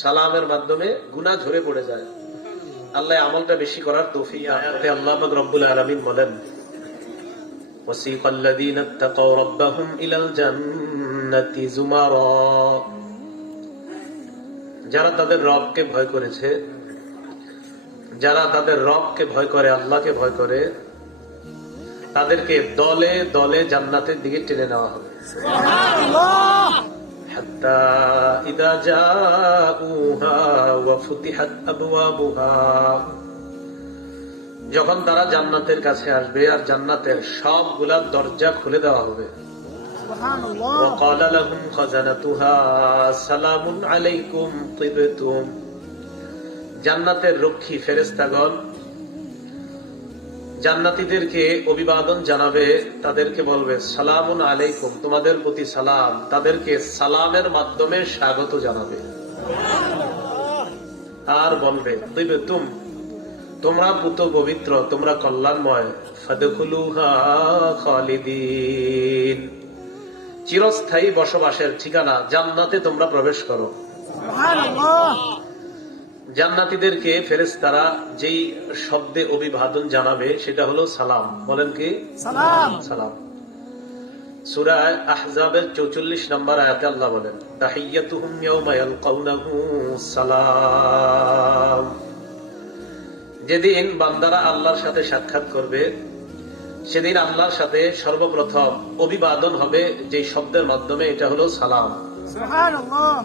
সালামের মাধ্যমে গুনাহ ঝরে পড়ে যায়। আল্লাহ আমলটা বেশি করার তৌফিক আয়াতে আল্লাহ পাক রব্বুল আলামিন বলেন, ওয়াসিকাল্লাযীনা ইত্তাকাউ রাব্বাহুম ইলাল জান্নাতি যুমারা, যারা তাদের রবকে ভয় করেছে, যারা তাদের রবকে ভয় করে, আল্লাহকে ভয় করে, তাদেরকে দলে দলে জান্নাতের দিকে টেনে নেওয়া হবে। সুবহানাল্লাহ। হাত্তা ইযা জাউহা ওয়া ফুতিহাত আবওয়াবুহা, যখন তারা জান্নাতের কাছে আসবে আর জান্নাতের সবগুলা দরজা খুলে দেওয়া হবে। সুবহানাল্লাহ। ওয়া ক্বালা লাহুম খাযানাতুহা সালামুন আলাইকুম তিবতুম, জান্নাতের রক্ষী ফেরেশতাগণ জান্নাতীদেরকে অভিবাদন জানাবে, তাদেরকে বলবে সালামুন আলাইকুম, তোমাদের প্রতি সালাম, তাদেরকে সালামের মাধ্যমে স্বাগত জানাবে। আর বলবে তিবতুম, তোমরা পুত পবিত্র, তোমরা কল্যাণময়, ফাদখুলুহা খালিদিন, চিরস্থায়ী বসবাসের ঠিকানা জান্নাতে তোমরা প্রবেশ করো। সুবহানাল্লাহ। জান্নাতীদেরকে ফেরেশতারা যেই শব্দে অভিবাদন জানাবে সেটা হলো সালাম। বলেন কি? সালাম। সালাম। সূরা আহজাবের 44 নম্বর আয়াতে আল্লাহ বলেন, তাহিয়াতুহুম ইয়াওমা ইয়ালকাউনাহু সালাম, যেদিন বান্দারা আল্লাহর সাথে সাক্ষাৎ করবে সেদিন আল্লাহর সাথে সর্বপ্রথম অভিবাদন হবে যে শব্দের মাধ্যমে, এটা হলো সালাম। সুবহানাল্লাহ।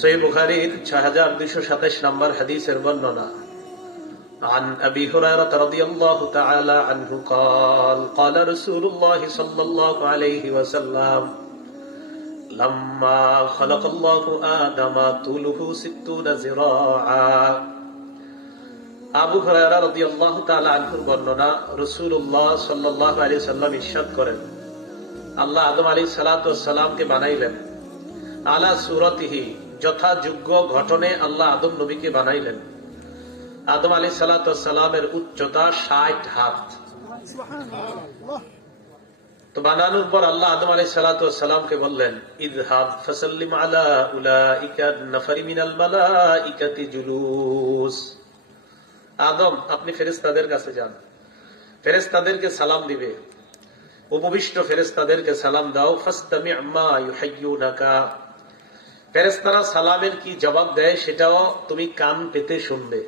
সহিহ বুখারীর 6227 নম্বর হাদিসের বর্ণনা, عن أبي هريرة رضي الله تعالى عنه قال قال رسول الله صلى الله عليه وسلم لما خلق الله آدم طوله 60 ذراعا। আবু হুরায়রা রাদিয়াল্লাহু তাআলা আনহুর বর্ণনা, রাসূলুল্লাহ সাল্লাল্লাহু আলাইহি ওয়াসাল্লাম ইরশাদ করেন, আল্লাহ আদম আলাইহিস সালাতু ওয়াস সালামকে বানাইলেন, আলা সূরাতিহি, যথাযোগ্য ঘটনে আল্লাহ আদম নবীকে বানাইলেন। আদম আলাইহিস সালাতু ওয়াস সালামের উচ্চতা 60 হাত। সুবহানাল্লাহ। তো বানানোর পর আল্লাহ আদম আলাইহিস সালাতু ওয়াস সালামকে বললেন, ইযহাব ফাসাল্লিম আলা উলাইকা নাফারি মিনাল মালাইকাতি জুলুস, আদম আপনি ফেরেশতাদের কাছে যান, ফেরেশতাদেরকে সালাম দিবে, উপবিষ্ট ফেরেশতাদেরকে সালাম দাও। ফাসতামি' মা ইউহাইয়ুনাকা, ফেরেশতারা সালামের কি জবাব দেয় সেটাও তুমি কান পেতে শুনবে।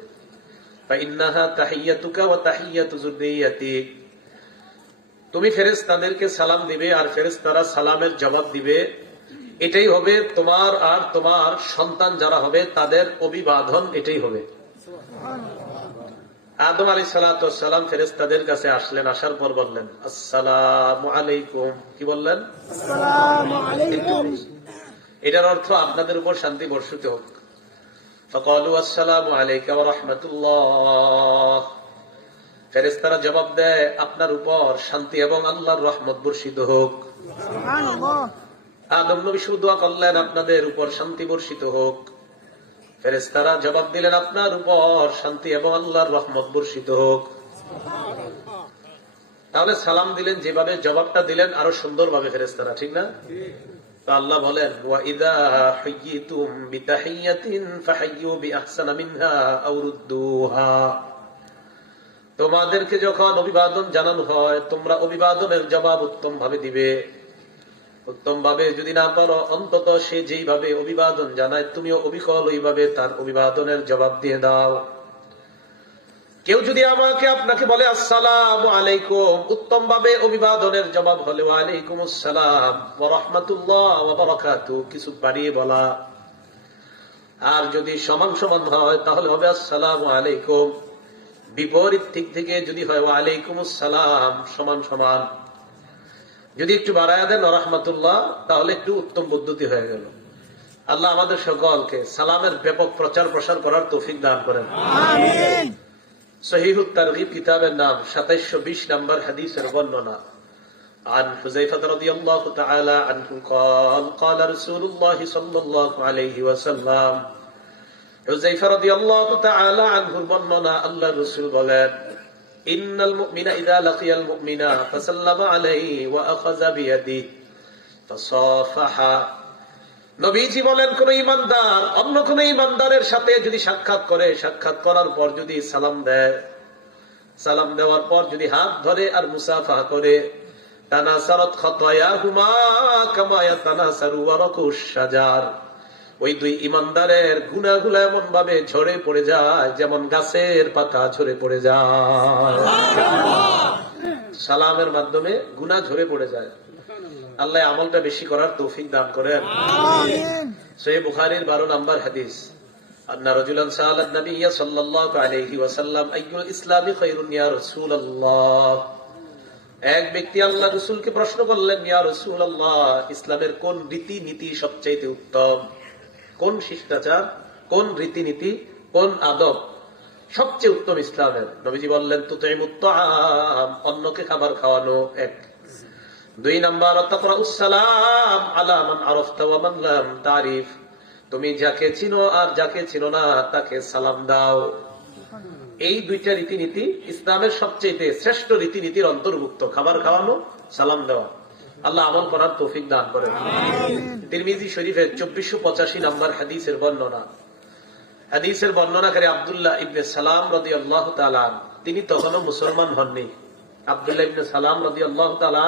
ফাইন্নাহা তাহিয়াতুকা ওয়া তাহিয়াতু যুররিয়াতিক, তুমি ফেরেশতাদেরকে সালাম দিবে আর ফেরেশতারা সালামের জবাব দিবে, এটাই হবে তোমার আর তোমার সন্তান যারা হবে তাদের অভিবাদন, এটাই হবে। আদম আলাইহিস সালাতু ওয়াস সালাম ফেরেশতাদের কাছে আসলেন, আসার পর বললেন আসসালামু আলাইকুম। কি বললেন? আসসালামু আলাইকুম। এটার অর্থ আপনাদের উপর শান্তি বর্ষিত হোক। ফাকালু আসসালামু আলাইকা ওয়া রাহমাতুল্লাহ, ফেরেশতারা জবাব দেয় আপনার উপর শান্তি এবং আল্লাহর রহমত বর্ষিত হোক। সুবহানাল্লাহ। আদম নবী শুধু দোয়া করলেন আপনাদের উপর শান্তি বর্ষিত হোক, ফেরেশতারা জবাব দিলেন আপনার উপর শান্তি এবং আল্লাহর রহমত বর্ষিত হোক। তাহলে সালাম দিলেন যেভাবে, জবাবটা দিলেন আরো সুন্দরভাবে ফেরেশতারা, ঠিক না? তো আল্লাহ বলেন, ওয়া ইযা হুয়িতুম বিতাহিয়াতিন ফাহাইয়ু বিআহসানা মিনহা আও রুদ্দুহা, তোমাদেরকে যখন অভিবাদন জানানো হয় তোমরা অভিবাদনের জবাব উত্তম ভাবে দিবে, উত্তম ভাবে যদি না পারো অন্তত সে যেইভাবে অভিবাদন জানায় তুমিও অবিকল ওইভাবে তার অভিবাদনের জবাব দিয়ে দাও। কেউ যদি আমাকে আপনাকে বলে আসসালামু আলাইকুম, উত্তম ভাবে অভিবাদনের জবাব হলে ওয়া আলাইকুম আসসালাম ওয়া রাহমাতুল্লাহ ওয়া বারাকাতুহু, কিছু বাড়িয়ে বলা। আর যদি সমান সমান হয় তাহলে হবে আসসালামু আলাইকুম, বিপরীত দিক থেকে যদি হয় ওয়া আলাইকুম আসসালাম সমান সমান। যদি একটু বাড়ায়া দেন রাহমাতুল্লাহ তাহলে একটু উত্তম পদ্ধতি হয়ে গেল। আল্লাহ আমাদের সকলকে সালামের ব্যাপক প্রচার প্রসার করার তৌফিক দান করেন, আমিন। সহিহুত তারগীব কিতাবের নাম 2720 নম্বর হাদিসের বর্ণনা, عن حذيفة رضي الله تعالى عنه قال قال رسول الله صلى الله عليه وسلم, حذيفة رضي الله تعالى عنه বর্ণনা, আল্লাহ রাসূল বলেন, ইন্নাল মুমিনা ইযা লাকিয়াল মুমিনা ফাসাল্লামা আলাইহি ওয়া আখাযা বিয়াদিহি ফাসাফাহা নবীজি বলেন, কোন ইমানদার অন্য কোন ইমানদারের সাথে যদি সাক্ষাৎ করে, সাক্ষাৎ করার পর যদি সালাম দেয়, সালাম দেওয়ার পর যদি হাত ধরে আর মুসাফা করে, তানাসারাত খাতায়াহুমা কামা ইয়াতানাসারু ওয়ারাকুশ শাজার, ওই দুই ইমানদারের গুনাহগুলো এমন ভাবে ঝরে পড়ে যায় যেমন গাছের পাতা ঝরে পড়ে যায়। সালামের মাধ্যমে গুনাহ ঝরে পড়ে যায়। আল্লাহ আমলটা বেশি করার তৌফিক দান করেন। সহিহ বুখারীর 12 নম্বর হাদিস, আন্না রাজুলান সাআলা নবী সাল্লাল্লাহু আলাইহি ওয়াসাল্লাম আইয়ুল ইসলামি খায়রুন ইয়া রাসূলুল্লাহ। এক ব্যক্তি আল্লাহ রাসূলকে প্রশ্ন করলেন, ইয়া রাসূলুল্লাহ, ইসলামের কোন রীতি নীতি সবচেয়ে উত্তম, কোন শিষ্টাচার, কোন রীতিনীতি, কোন আদব সবচেয়ে উত্তম ইসলামের? নবীজি বললেন, তুতঈমুত তাআম, অন্যকে খাবার খাওয়ানো এক। 2 নাম্বার, তাকরাউস সালাম আলা মান আরাফতা ওয়া মান লাম তারিফ, তুমি যাকে চিনো আর যাকে চিনো না তাকে সালাম দাও। এই দুইটা রীতিনীতি ইসলামের সবচেয়ে শ্রেষ্ঠ রীতিনীতির অন্তর্ভুক্ত, খাবার খাওয়ানো, সালাম দেওয়া। আল্লাহ আমল করার তৌফিক দান করেন। তিরমিজি শরীফের 2485 নম্বর হাদিসের বর্ণনা। হাদিসের বর্ণনাকারী আব্দুল্লাহ ইবনে সালাম রাদিয়াল্লাহু তাআলা, তিনি তখনও মুসলমান হননি। আব্দুল্লাহ ইবনে সালাম রাদিয়াল্লাহু তাআলা,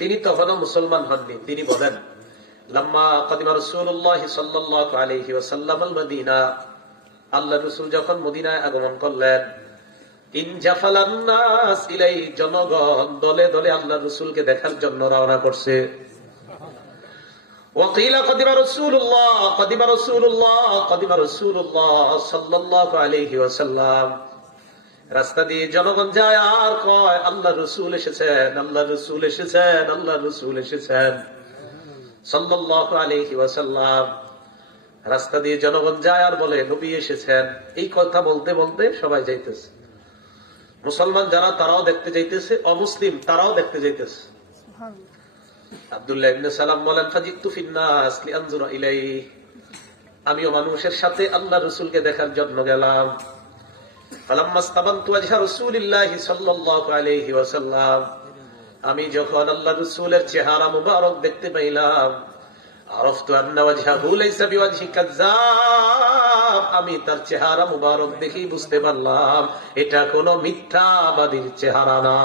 তিনি তখনও মুসলমান হননি। তিনি বলেন, লাম্মা কাদিমা রাসূলুল্লাহ সাল্লাল্লাহু আলাইহি ওয়াসাল্লাম আল মদিনা, আল্লাহ রাসূল যখন মদিনায় আগমন করলেন, ইনজাফালান নাস ইলাই, জনগণ দলে দলে আল্লাহ রাসূলকে দেখার জন্য রওনা করছে। ওয়াকিলা কাদিমা রাসূলুল্লাহ, কাদিমা রাসূলুল্লাহ, কাদিমা রাসূলুল্লাহ সাল্লাল্লাহু আলাইহি ওয়াসাল্লাম। রাস্তা দিয়ে জনগণ যায় আর কয়, আল্লাহ রাসূল এসেছেন, আল্লাহ রাসূল এসেছেন, আল্লাহ রাসূল এসেছেন সাল্লাল্লাহু আলাইহি ওয়াসাল্লাম। রাস্তা দিয়ে জনগণ যায় আর বলে, নবী এসেছেন। এই কথা বলতে বলতে সবাই যাইতেছে। মুসলমান যারা তারাও দেখতে যাইতেছে, অমুসলিম তারাও দেখতে যাইতেছে। আব্দুল্লাহ ইবনে সালাম বলেন, ফাজিতু ফিন নাস লিআনজুরা ইলাইহি, আমিও মানুষের সাথে আল্লাহ রাসূলকে দেখার জন্য গেলাম। ফালাম্মা ইসতাবানতু ওয়াজহা রাসূলিল্লাহি সাল্লাল্লাহু আলাইহি ওয়াসাল্লাম, আমি যখন আল্লাহ রাসূলের চেহারা মুবারক দেখতে পাইলাম, আরাফতু আন্না ওয়াজহাহু লাইসা বিওয়াজহি কাযাব, আমি তার চেহারা মুবারক দেখেই বুঝতে পারলাম এটা কোনো মিথ্যাবাদীর চেহারা না।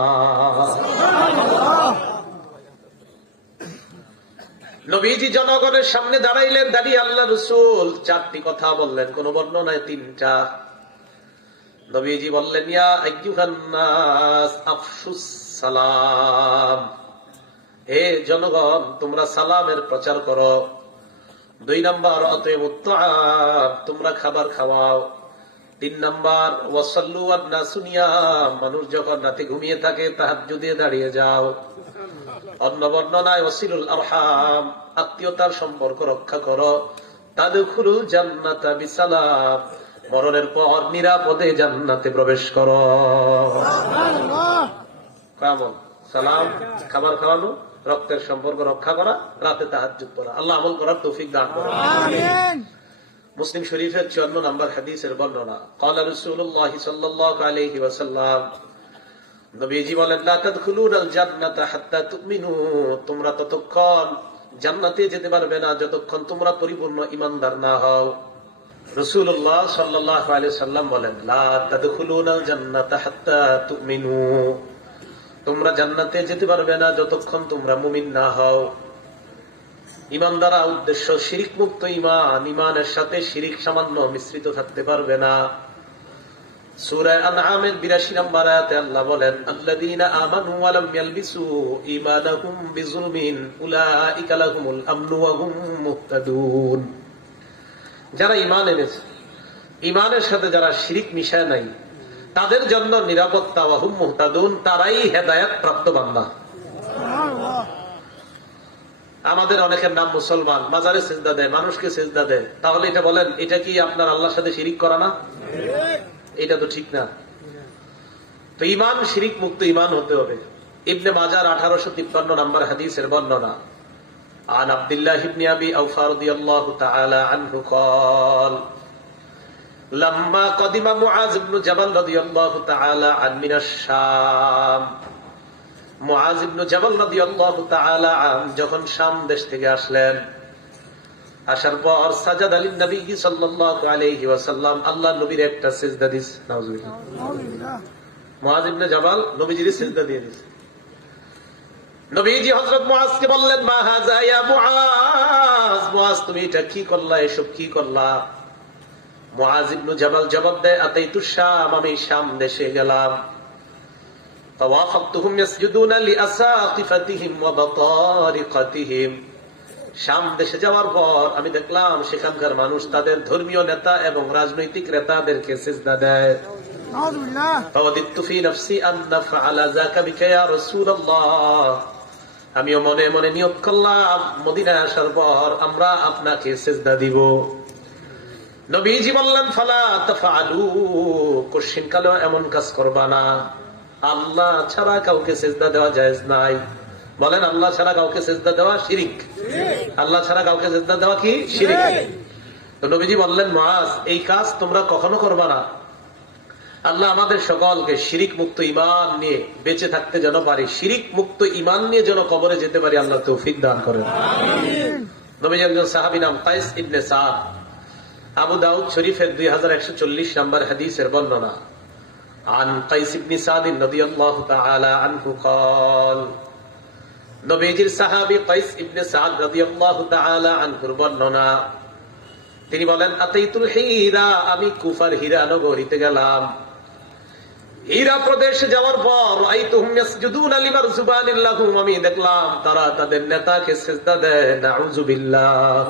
নবীজি জনগণের সামনে দাঁড়াইলেন, দাঁড়িয়ে আল্লাহ রাসূল 4টি কথা বললেন, কোন বর্ণনায় 3টা। নবীজি বললেন, ইয়া আইয়ুহান নাস আফশুস সালাম, হে জনগণ, তোমরা সালামের প্রচার করো। 2 নাম্বার, আতিমুত তাআম, তোমরা খাবার খাওয়াও। 3 নাম্বার, ওয়াসাল্লু ওয়ান নাসু নিয়াম, মানুষ যখন রাতে ঘুমিয়ে থাকে তাহাজ্জুদে দাঁড়িয়ে যাও। অন্য বর্ণনায় ওয়াসিলুল আরহাম, আত্মীয়তার সম্পর্ক রক্ষা করো। তাদখুলুল জান্নাতা বিসালাম, মরণের পর নিরাপদে জান্নাতে প্রবেশ করো। কেমন সালাম, খাবার খাওয়ানো, রক্তের সম্পর্ক রক্ষা করা, রাতে তাহাজ্জুদ পড়া। আল্লাহ আমল করার তৌফিক দান করুন। মুসলিম শরীফের 54 নম্বর হাদিসের বর্ণনা, ক্বালা রাসূলুল্লাহ সাল্লাল্লাহু আলাইহি ওয়াসাল্লাম, নবীজি বলেন, লা তাদখুলুনাল জান্নাতা হাত্তা তুমিনু, তোমরা ততক্ষণ জান্নাতে যেতে পারবে না যতক্ষণ তোমরা পরিপূর্ণ ঈমানদার না হও। রাসূলুল্লাহ সাল্লাল্লাহু আলাইহি সাল্লাম বলেন, লা তাদখুলুনাল জান্নাতা হাত্তা তুমিনু, তোমরা জান্নাতে যেতে পারবে না যতক্ষণ তোমরা মুমিন না হও। ঈমান দ্বারা উদ্দেশ্য শিরিক মুক্ত ঈমান, ঈমানের সাথে শিরিক সামান্য মিশ্রিত থাকতে পারবে না। সূরা আনআমের 82 নম্বর আয়াতে আল্লাহ বলেন, আল্লাযীনা আমানু ওয়া লাম ইয়ালবিসু ঈমানাহুম বিযুলমিন উলাইকা লাহুমুল আমনু ওয়া হুম মুহতাদুন, যারা ঈমান এনেছে, ঈমানের সাথে যারা শিরিক মিশায় নাই, তাদের জন্য নিরাপত্তা, ওয়া হুম মুহতাদুন, তারাই হেদায়েত প্রাপ্ত বান্দা। আমাদের অনেকের নাম মুসলমান, মাজারে সিজদা দেয়, মানুষকে সিজদা দেয়, তাহলে এটা বলেন, এটা কি আপনার আল্লাহর সাথে শিরিক করা না? এটা তো ঠিক না। তো ঈমান শিরিক মুক্ত ঈমান হতে হবে। ইবনে মাজার 1853 নম্বর হাদিসের বর্ণনা, আন আব্দুল্লাহ ইবনে আবি আওফা রাদিয়াল্লাহু তাআলা আনহু قال লাম্মা কদিমা মুআজ ইবনে জাবাল রাদিয়াল্লাহু তাআলা আন মিনাশ শাম, মুআজ ইবনে জাবাল রাদিয়াল্লাহু তাআলা আন যখন শাম দেশ থেকে আসলেন, আসার পর সাজাদা লিন-নবী সাল্লাল্লাহু আলাইহি ওয়াসাল্লাম, আল্লাহ নবীর একটা সিজদা দিয়েছে। নাউযুবিল্লাহ। মুআয ইবনে জাবাল নবীজির সিজদা দিয়ে দিয়েছে। নবীজি হযরত মুআযকে বললেন, মা হাযা ইয়া মুআয, মুআয তুমি এটা কি করলা, এসব কি করলা? মুআয ইবনে জাবাল জবাব দেয়, আতাইতু শাম, আমি শাম দেশে গেলাম। ফাওয়াফাকতুহুম ইয়াসজুদুনা লিআসাকিফাতিহিম ওয়া বাতারিকাতিহিম। শাম দেশে যাওয়ার পর আমি দেখলাম সেখানকার মানুষ তাদের ধর্মীয় নেতা এবং রাজনৈতিক নেতাদেরকে সিজদা দেয়। ফাওয়াদিতু ফি নাফসি আন নাফআলা যাকা বিকা ইয়া রাসূলুল্লাহ, আমিও মনে মনে নিয়ত করলাম মদিনায় আসার পর আমরা আপনাকে সিজদা দিব। নবীজি বললেন, ফালা তাফআলু, কোশ্চিন কালেও এমন কাজ করবা না। আল্লাহ ছাড়া কাউকে সিজদা দেওয়া জায়েজ নাই। বলেন, আল্লাহ ছাড়া কাউকে সিজদা দেওয়া শিরিক। আল্লাহ ছাড়া কাউকে সিজদা দেওয়া কি শিরিক? তো নবীজি বললেন, মুআয এই কাজ তোমরা কখনো করবা না। আল্লাহ আমাদের সকলকে শিরিক মুক্ত ঈমান নিয়ে বেঁচে থাকতে যেন পারি, শিরিক মুক্ত ঈমান নিয়ে যেন কবরে যেতে পারি, আল্লাহ তৌফিক দান করেন। নবীজি একজন সাহাবী নাম কাইস ইবনে সাদ, আবু দাউদ শরীফের 2140 নম্বর হাদিসের বর্ণনা। আন কাইস ইবনে সাদ রাদিয়াল্লাহু তাআলা আনহু قال, নবীজির সাহাবী কাইস ইবনে সাদ রাদিয়াল্লাহু তাআলা আনহুর বর্ণনা, তিনি বলেন, আতাইতুল হিরা, আমি কুফার হিরা নগরীতে গেলাম। হিরা প্রদেশে যাওয়ার পর রাআইতুহুম ইয়াসজুদুনা লিমারজুবানিল লাহুম, আমি দেখলাম তারা তাদের নেতাকে সিজদা দেয়। নাউযু বিল্লাহ।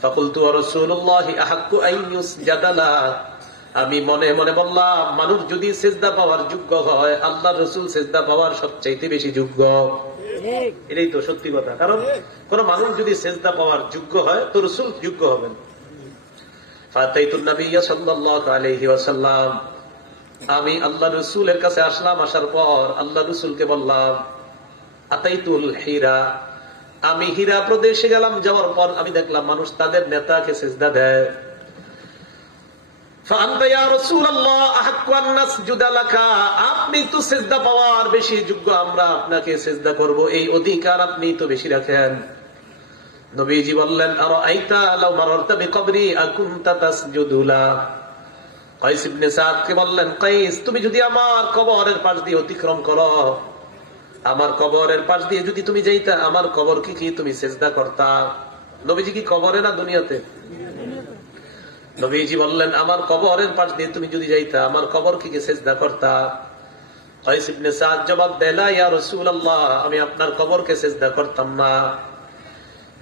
ফাকুলতু ওয়া রাসূলুল্লাহি আহাক্কু আন ইউসজাদা লা, আমি মনে মনে বললাম মানুষ যদি সিজদা পাওয়ার যোগ্য হয়, আল্লাহর রাসূল সিজদা পাওয়ার সবচেয়ে বেশি যোগ্য। এটাই তো সত্যি কথা, কারণ কোন মানুষ যদি সিজদা পাওয়ার যোগ্য হয় তো রাসূল যোগ্য হবেন। ফাতাইতুন নবিয়্য সাল্লাল্লাহু আলাইহি ওয়াসাল্লাম, আমি আল্লাহর রাসূলের কাছে আসলাম। আসার পর আল্লাহর রাসূলকে বললাম, আতাইতুল হিরা, আমি হিরা প্রদেশে গেলাম। যাওয়ার পর আমি দেখলাম মানুষ তাদের নেতাকে সিজদা দেয়। ফাআনতা ইয়া রাসূলুল্লাহ আহাক্কু আন নাসজুদা লাকা, আপনি তো সিজদা পাওয়ার বেশি যোগ্য, আমরা আপনাকে সিজদা করব, এই অধিকার আপনি তো বেশি রাখেন। নবীজি বললেন, আরাআইতা লাউ মারারতা বিকবরি আকুনতা তাসজুদু লা। কাইস ইবনে সাদকে বললেন, কাইস তুমি যদি আমার কবরের পাশ দিয়ে অতিক্রম করো, আমার কবরের পাশ দিয়ে যদি তুমি যাইতা, আমার কবর কি তুমি সিজদা করতা? নবীজি কি কবরে না দুনিয়াতে? নবীজি বললেন, আমার কবরের পাশ দিয়ে তুমি যদি যাইতা, আমার কবর কি সিজদা করতা? কাইস ইবনে সাদ জবাব দেয়, লা ইয়া রাসূলুল্লাহ, আমি আপনার কবরকে সিজদা করতাম না।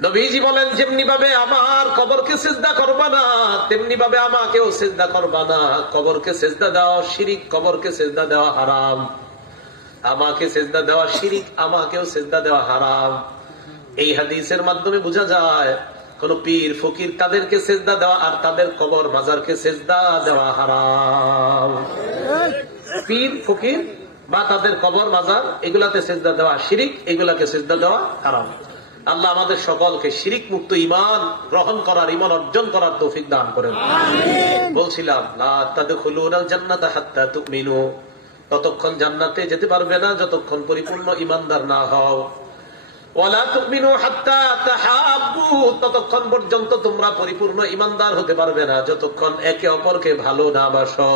নবীজি বলেন, যেমনি ভাবে আমার কবরকে সিজদা করবা না, তেমনি ভাবে আমাকেও সিজদা করবা না। কবরকে সিজদা দেওয়া শিরিক, কবরকে সিজদা দেওয়া হারাম। আমাকে সিজদা দেওয়া শিরিক, আমাকেও সিজদা দেওয়া হারাম। এই হাদিসের মাধ্যমে বোঝা যায় কোন পীর ফকির তাদেরকে সিজদা দেওয়া আর তাদের কবর মাজারকে সিজদা দেওয়া হারাম। পীর ফকির বা তাদের কবর মাজার এগুলাতে সিজদা দেওয়া শিরিক, এগুলাকে সিজদা দেওয়া হারাম। আল্লাহ আমাদের সকলকে শিরিক মুক্ত ঈমান গ্রহণ করার, ঈমান অর্জন করার তৌফিক দান করেন। বলছিলাম, লা তাদখুলুনাল জান্নাতা হাত্তা তুমিনু, ততক্ষণ জান্নাতে যেতে পারবে না যতক্ষণ পরিপূর্ণ ঈমানদার না হও। ওয়ালা তুমিনু হাত্তা তাহাব্বু, ততক্ষণ পর্যন্ত তোমরা পরিপূর্ণ ঈমানদার হতে পারবে না যতক্ষণ একে অপরকে ভালো না বাসো।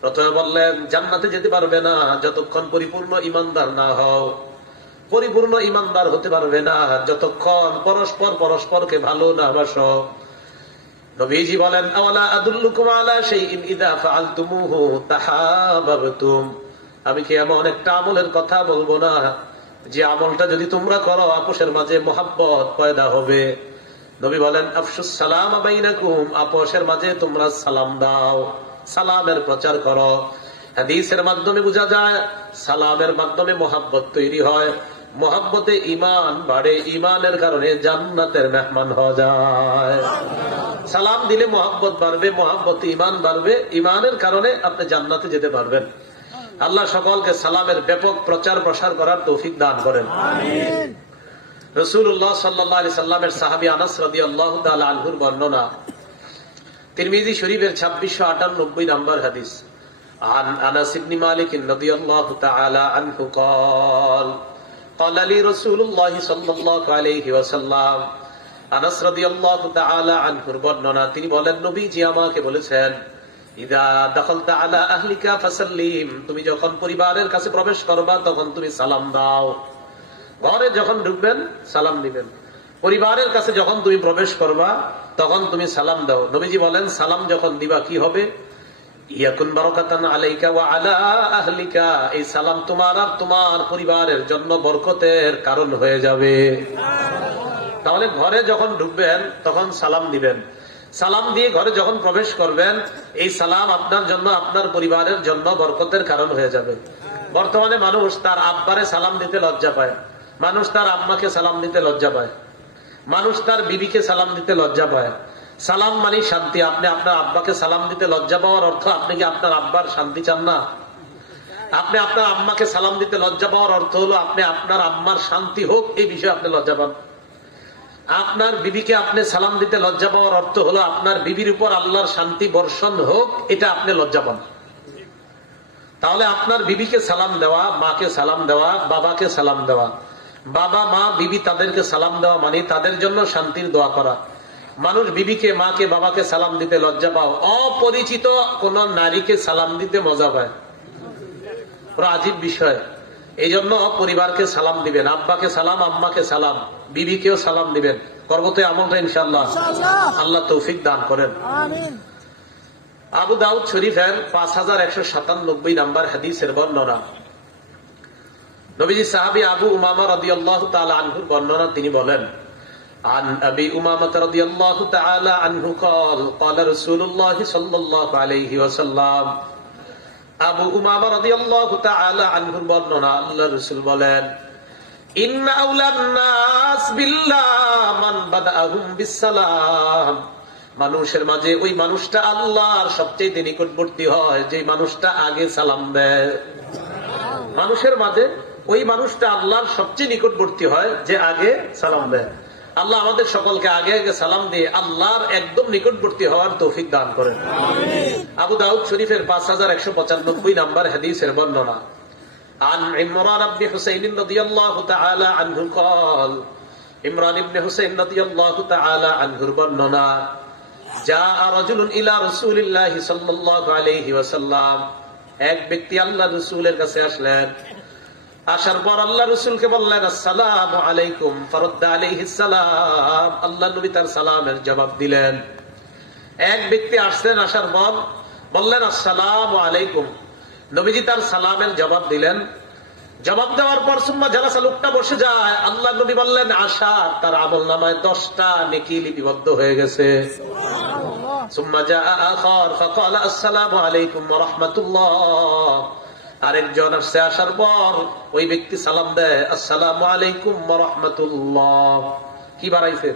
প্রথমে বললেন জান্নাতে যেতে পারবে না যতক্ষণ পরিপূর্ণ ঈমানদার না হও, পরিপূর্ণ ঈমানদার হতে পারবে না যতক্ষণ পরস্পরকে ভালো না বাসো। নবীজি বলেন, আওয়ালা আদুল্লুকুম আলা শাইইন ইযা ফাআলতুমুহু তাহাবাবতুম, আমি কি এমন একটা আমলের কথা বলবো না যে আমলটা যদি তোমরা করো আপোষের মাঝে মহাব্বত পয়দা হবে? নবী বলেন, আফশুস সালাম বাইনাকুম, আপোষের মাঝে তোমরা সালাম দাও, সালামের প্রচার করো। হাদিসের মাধ্যমে বোঝা যায় সালামের মাধ্যমে মহাব্বত তৈরি হয়, মহাব্বতে ঈমান বাড়ে, ঈমানের কারণে জান্নাতের মেহমান হওয়া যায়। সালাম দিলে মহাব্বত বাড়বে, মহাব্বতে ঈমান বাড়বে, ঈমানের কারণে আপনি জান্নাতে যেতে পারবেন। আল্লাহ সকলকে সালামের ব্যাপক প্রচার প্রসার করার তৌফিক দান করেন। রাসূলুল্লাহ সাল্লাল্লাহু আলাইহি সাল্লামের সাহাবী আনাস রাদিয়াল্লাহু তাআলা আনহুর বর্ণনা, তিরমিজি শরীফের 2698 নম্বর হাদিস। عن أنس بن مالك رضي الله تعالى عنه قال قال لي رسول الله صلى الله عليه وسلم আনাস রাদিয়াল্লাহু তাআলা আনহুর বর্ণনা, তিনি বলেন নবীজি আমাকে বলেছেন, ইযা দাখালতা আলা আহলিকা ফাসাল্লিম, তুমি যখন পরিবারের কাছে প্রবেশ করবা তখন তুমি সালাম দাও। ঘরে যখন ঢুকবেন সালাম দিবেন, পরিবারের কাছে যখন তুমি প্রবেশ করবা তখন তুমি সালাম দাও। নবীজি বলেন সালাম যখন দিবা কি হবে? ইয়াকুন বারাকাতান আলাইকা ওয়া আলা আহলিকা, এই সালাম তোমার আর তোমার পরিবারের জন্য বরকতের কারণ হয়ে যাবে। তাহলে ঘরে যখন ঢুকবেন তখন সালাম দিবেন, সালাম দিয়ে ঘরে যখন প্রবেশ করবেন এই সালাম আপনার জন্য আপনার পরিবারের জন্য বরকতের কারণ হয়ে যাবে। বর্তমানে মানুষ তার আব্বারে সালাম দিতে লজ্জা পায়, মানুষ তার আম্মাকে সালাম দিতে লজ্জা পায়, মানুষ তার বিবিকে সালাম দিতে লজ্জা পায়। সালাম মানে শান্তি। আপনি আপনার আব্বাকে সালাম দিতে লজ্জা পাওয়ার অর্থ আপনি কি আপনার আব্বার শান্তি চান না? আপনি আপনার আম্মাকে সালাম দিতে লজ্জা পাওয়ার অর্থ হলো আপনি আপনার আম্মার শান্তি হোক এই বিষয়ে আপনি লজ্জা পান। আপনার বিবিকে আপনি সালাম দিতে লজ্জা পাওয়ার অর্থ হলো আপনার বিবির উপর আল্লাহর শান্তি বর্ষণ হোক, এটা আপনি লজ্জা পান। তাহলে আপনার বিবিকে সালাম দেওয়া, মাকে সালাম দেওয়া, বাবাকে সালাম দেওয়া, বাবা মা বিবি তাদেরকে সালাম দেওয়া মানে তাদের জন্য শান্তির দোয়া করা। মানুষ বিবিকে মাকে বাবাকে সালাম দিতে লজ্জা পাও, অপরিচিত কোন নারীকে সালাম দিতে মজা পায়, পুরো আজীব বিষয়। এই জন্য পরিবারকে সালাম দিবেন, আব্বাকে সালাম, আম্মাকে সালাম, বিবিকেও সালাম দিবেন। করবো তো আমলটা ইনশাআল্লাহ, আল্লাহ তৌফিক দান করেন। আবু দাউদ শরীফের 5197 নাম্বার হাদিসের বর্ণনা, নবীজি সাহাবী আবু উমামা রাদিয়াল্লাহু তাআলা আনহুর বর্ণনা, তিনি বলেন, عن أبي أمامة رضي الله تعالى عنه قال قال رسول الله صلى الله عليه وسلم, আবু উমামা রাদিয়াল্লাহু তাআলা আনহুর বর্ণনা, আল্লাহর রাসূল বলেন, ইন্না আউলান নাস বিল্লাহ মান বাদাহুম বিসসালাম, মানুষের মাঝে ওই মানুষটা আল্লাহর সবচেয়ে নিকটবর্তী হয় যে মানুষটা আগে সালাম দেয়। মানুষের মাঝে ওই মানুষটা আল্লাহর সবচেয়ে নিকটবর্তী হয় যে আগে সালাম দেয়। আল্লাহ আমাদের সকলকে আগে আগে সালাম দিয়ে আল্লাহর একদম নিকটবর্তী হওয়ার তৌফিক দান করেন। আবু দাউদ শরীফের 5195 নাম্বার হাদিসের বর্ণনা, عن عمران بن حسين رضي الله تعالى عنه قال, ইমরান ইবনে হুসাইন রাদিয়াল্লাহু তাআলা আনহুর বর্ণনা, جاء رجل الى رسول الله صلى الله عليه وسلم, এক ব্যক্তি আল্লাহর রাসূলের কাছে আসলেন। আসার পর আল্লাহ রাসূলকে বললেন, আসসালামু আলাইকুম, ফারাদ্দা আলাইহিস সালাম, আল্লাহ নবী তার সালামের জবাব দিলেন। এক ব্যক্তি আসলেন, আসার পর বললেন আসসালামু আলাইকুম, নবীজি তার সালামের জবাব দিলেন। জবাব দেওয়ার পর সুম্মা জালাসা, লোকটা বসে যায়। আল্লাহ নবী বললেন আশার, তার আমলনামায় 10টা নেকি লিপিবদ্ধ হয়ে গেছে। সুম্মা জাআ আখার ফাকালা আসসালামু আলাইকুম ওয়া রাহমাতুল্লাহ, আরেকজন আসছে, আসার পর ওই ব্যক্তি সালাম দেয়, আসসালামু আলাইকুম ওয়া রাহমাতুল্লাহ। কি বাড়াইছে?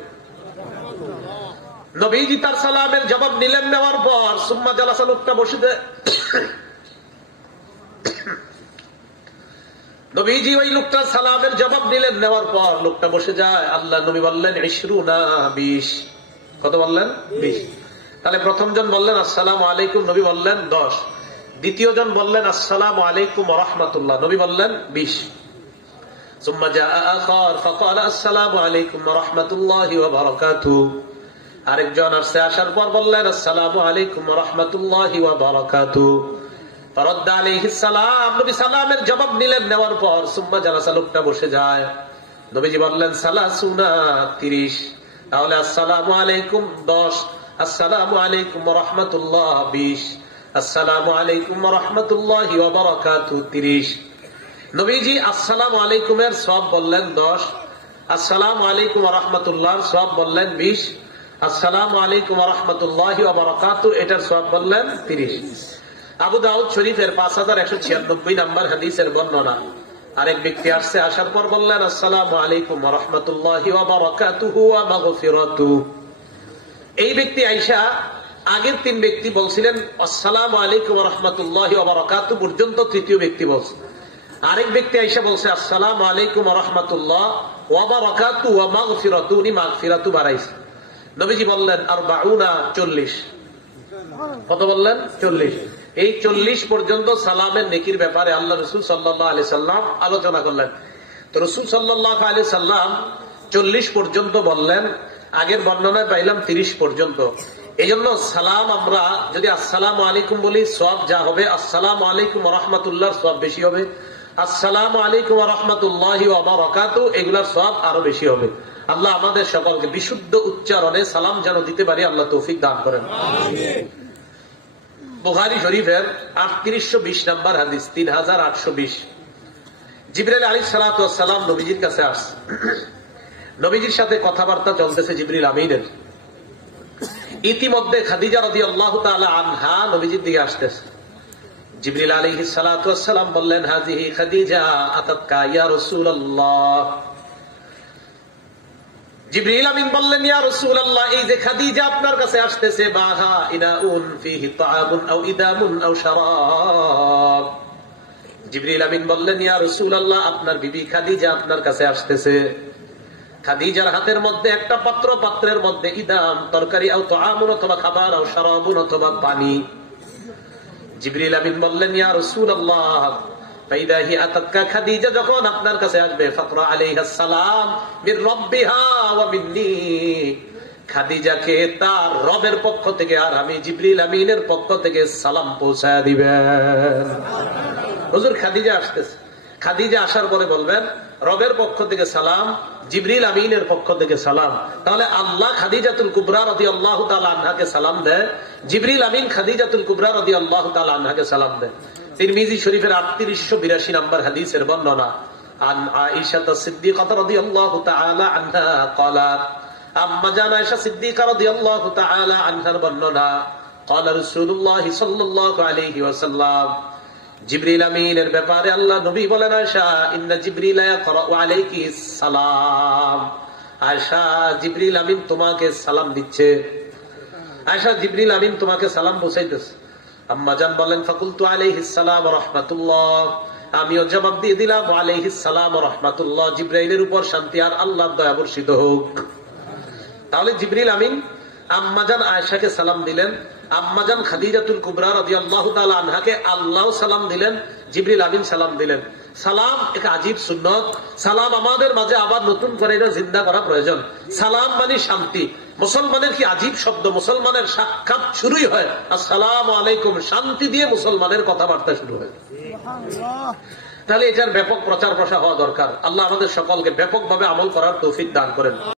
নবীজি তার সালামের জবাব নিলেন। নেওয়ার পর সুম্মা জালাসা, লোকটা বসে যায়। নবীজি ওই লোকটার সালামের জবাব নিলেন। নেওয়ার পর লোকটা বসে যায়। আল্লাহ নবী বললেন 20। কত বললেন? 20। তাহলে প্রথম জন বললেন আসসালামু আলাইকুম, নবী বললেন 10। দ্বিতীয় জন বললেন আসসালামু আলাইকুম ওয়া রাহমাতুল্লাহ, নবী বললেন 20। সুম্মা জাআ আখার ফাকালা আসসালামু আলাইকুম ওয়া রাহমাতুল্লাহি ওয়া বারাকাতুহু, আরেকজন আসছে, আসার পর বললেন আসসালামু আলাইকুম ওয়া রাহমাতুল্লাহি ওয়া বারাকাতুহু, ফারাদ্দা আলাইহিস সালাম, নবী সালামের জবাব নিলেন। নেওয়ার পর সুম্মা জালাসা, লোকটা বসে যায়। নবীজি বললেন সালাসুনা, 30। তাহলে আসসালামু আলাইকুম 10, আসসালামু আলাইকুম ওয়া রাহমাতুল্লাহ 20, আসসালামু আলাইকুম ওয়া রাহমাতুল্লাহি ওয়া বারাকাতুহু 30। নবীজি আসসালামু আলাইকুমের সওয়াব বললেন 10, আসসালামু আলাইকুম ওয়া রাহমাতুল্লাহর সওয়াব বললেন 20, আসসালামু আলাইকুম ওয়া রাহমাতুল্লাহি ওয়া বারাকাতুহু এটার সওয়াব বললেন 30। আবু দাউদ শরীফের 5196 নাম্বার হাদিসের বর্ণনা, আরেক ব্যক্তি আসছে, আসার পর বললেন আসসালামু আলাইকুম ওয়া রাহমাতুল্লাহি ওয়া বারাকাতুহু ওয়া মাগফিরাতুহু। এই ব্যক্তি আয়েশা আগের 3 ব্যক্তি বলছিলেন আসসালামু আলাইকুম ওয়া রাহমাতুল্লাহি ওয়া বারাকাতুহু পর্যন্ত, তৃতীয় ব্যক্তি বলছে। আরেক ব্যক্তি আয়েশা বলছে আসসালামু আলাইকুম ওয়া রাহমাতুল্লাহ ওয়া বারাকাতুহু ওয়া মাগফিরাতুহু, উনি মাগফিরাতু বাড়াইছে। নবীজি বললেন 40। কত বললেন? 40। এই 40 পর্যন্ত সালামের নেকির ব্যাপারে আল্লাহ রাসূল সাল্লাল্লাহু আলাইহি সাল্লাম আলোচনা করলেন। তো রাসূল সাল্লাল্লাহু আলাইহি সাল্লাম 40 পর্যন্ত বললেন, আগের বর্ণনায় পাইলাম 30 পর্যন্ত। এই জন্য সালাম আমরা যদি আসসালামু আলাইকুম বলি, সওয়াব যা হবে আসসালামু আলাইকুম ওয়া রাহমাতুল্লাহ সওয়াব বেশি হবে, আসসালামু আলাইকুম ওয়া রাহমাতুল্লাহি ওয়া বারাকাতুহু এগুলার সওয়াব আরো বেশি হবে। আল্লাহ আমাদের সকলকে বিশুদ্ধ উচ্চারণে সালাম যেন দিতে পারি, আল্লাহ তৌফিক দান করেন। বুখারী শরীফের 3820 নম্বর হাদিস, 3820। জিবরাইল আলাইহিস সালাতু ওয়াস সালাম নবীজির কাছে আসছে। নবীজির সাথে কথাবার্তা চলতেছে জিবরিল আমিনের। ইতিমধ্যে খাদিজা রাদিয়াল্লাহু তাআলা আনহা নবীজির দিকে আসতেছে। জিবরিল আলাইহিস সালাতু ওয়াস সালাম বললেন, হাযিহি খাদিজা আতাতকা ইয়া রাসূলুল্লাহ। জিবরিল আমিন বললেন, ইয়া রাসূলুল্লাহ, এই যে খাদিজা আপনার কাছে আসতেছে, বাহা ইনাউন ফিহি তাআমুন আও ইদামুন আও শারাব। জিবরিল আমিন বললেন, ইয়া রাসূলুল্লাহ, আপনার বিবি খাদিজা আপনার কাছে আসতেছে। খাদিজার হাতের মধ্যে একটা পাত্র, পাত্রের মধ্যে ইদাম তরকারি, আও তাআমুন অথবা খাবার, আও শারাবুন অথবা পানি। জিবরিল আমিন বললেন, ইয়া রাসূলুল্লাহ, ফাইদা হি আতাতকা, খাদিজা যখন আপনার কাছে আসবে, ফাকরা আলাইহাস সালাম মির রাব্বিহা ওয়া মিন্নি, খাদিজাকে তার রবের পক্ষ থেকে আর আমি জিবরিল আমিনের পক্ষ থেকে সালাম পৌঁছায় দিবেন। হুজুর খাদিজা আসতেছে, খাদিজা আসার পরে বলবেন রবের পক্ষ থেকে সালাম, জিবরিল আমিনের পক্ষ থেকে সালাম। তাহলে আল্লাহ খাদিজাতুল কুবরা রাদিয়াল্লাহু তাআলা আনহাকে সালাম দেয়, জিবরিল আমিন খাদিজাতুল কুবরা রাদিয়াল্লাহু তাআলা আনহাকে সালাম দেয়। তিরমিজি শরীফের 3882 নম্বর হাদিসের বর্ণনা, আন আয়েশা সিদ্দিকা রাদিয়াল্লাহু তাআলা আনহা قالت, আম্মা জান আয়েশা সিদ্দিকা রাদিয়াল্লাহু তাআলা আনহার বর্ণনা, قال রাসূলুল্লাহ সাল্লাল্লাহু আলাইহি ওয়াসাল্লাম, জিবরিল আমিনের ব্যাপারে আল্লাহ নবী বলেন, আয়েশা ইন্না জিবরিল ইয়াকরাউ আলাইকিস সালাম, আয়েশা জিবরিল আমিন তোমাকে সালাম দিচ্ছে। আয়েশা জিবরিল আমিন তোমাকে সালাম পৌঁছাইতেছে। আম্মা জান বলেন, ফাকুলতু আলাইহিস সালাম ওয়া রাহমাতুল্লাহ, আমিও জবাব দিয়ে দিলাম ওয়া আলাইহিস সালাম ওয়া রাহমাতুল্লাহ, জিবরাইলের উপর শান্তি আর আল্লাহর দয়া বর্ষিত হোক। তাহলে জিবরিল আমিন আম্মাজান আয়েশাকে সালাম দিলেন, আম্মাজান খাদিজাতুল কুবরা রাদিয়াল্লাহু তাআলা আনহাকে আল্লাহ সালাম দিলেন, জিবরিল আমিন সালাম দিলেন। সালাম এক আজীব সুন্নত। সালাম আমাদের মাঝে আবার নতুন করে এটা জিন্দা করা প্রয়োজন। সালাম মানে শান্তি। মুসলমানের কি আজীব শব্দ, মুসলমানের সাক্ষাৎ শুরুই হয় আসসালামু আলাইকুম, শান্তি দিয়ে মুসলমানের কথাবার্তা শুরু হয়। তাহলে এটার ব্যাপক প্রচার প্রসার হওয়া দরকার। আল্লাহ আমাদের সকলকে ব্যাপকভাবে আমল করার তৌফিক দান করেন।